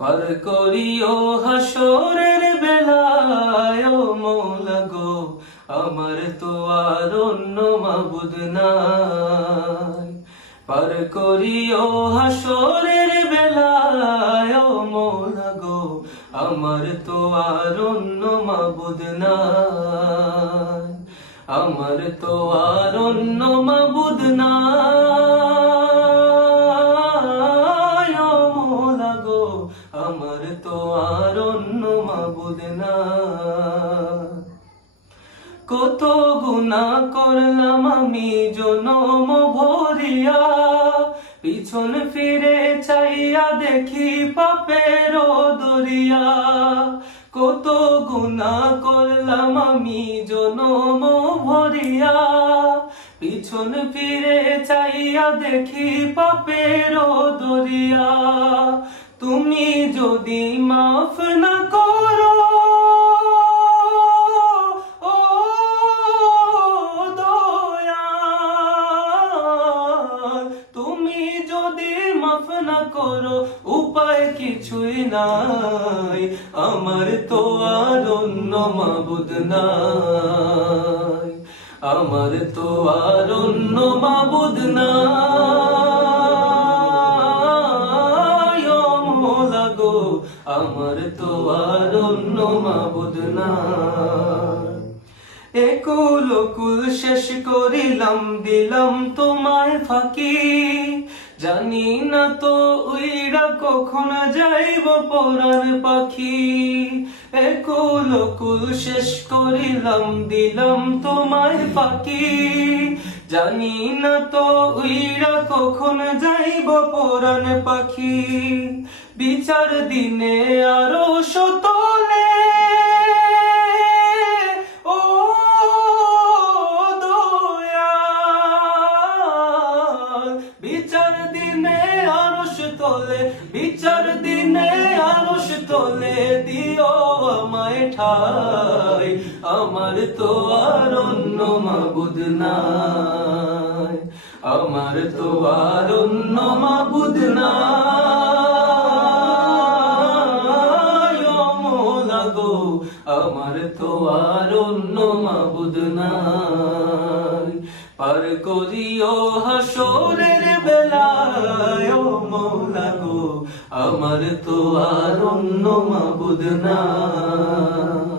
পার করিও হাসরের বেলায় মৌলা গো, আমার তো আর অন্য মাবুদ নাই। পার করিও হাসরের বেলায় মৌলা গো, আমার তো আর অন্য মাবুদ নাই। আমার তো আর অন্য মাবুদ নাই। মাবুদ নাই কত গুণা করলাম আমি জনম ভরিয়া, পিছন ফিরে চাইয়া দেখি পাপের দরিয়া। কত গুণা করলাম আমি জনম ভরিয়া, পিছন ফিরে চাইয়া দেখি পাপের দরিয়া। তুমি যদি মাফ না করো করো, উপায় কিছুই নাই। আমার তো আর অন্য মাবুদ নাই। আমার তো আর অন্য মাবুদ নাই। মোলা আমার তো আর অন্য মাবুদ নাই। একুল কুল শেষ করিলাম, দিলাম তোমায় ফাঁকি। জানি না তো উইরা কখন যাইব পরাণ পাখি। একুল কুল শেষ করিলাম, দিলাম তোমায় ফাঁকি। জানি না তো উইরা কখন যাইব পরাণ পাখি। বিচার দিনে আরও সতলে তোলে বিচার দিনে আরশ তোলে দিও আমায় ঠাই। আমার তো আর অন্য মাবুদ নাই। আমার তো আর অন্য মাবুদ নাই। মোলা আমার তো আর অন্য মাবুদ নাই। পার করিও হাসরের বেলায় আমার তো আর অন্য মাবুদ নাই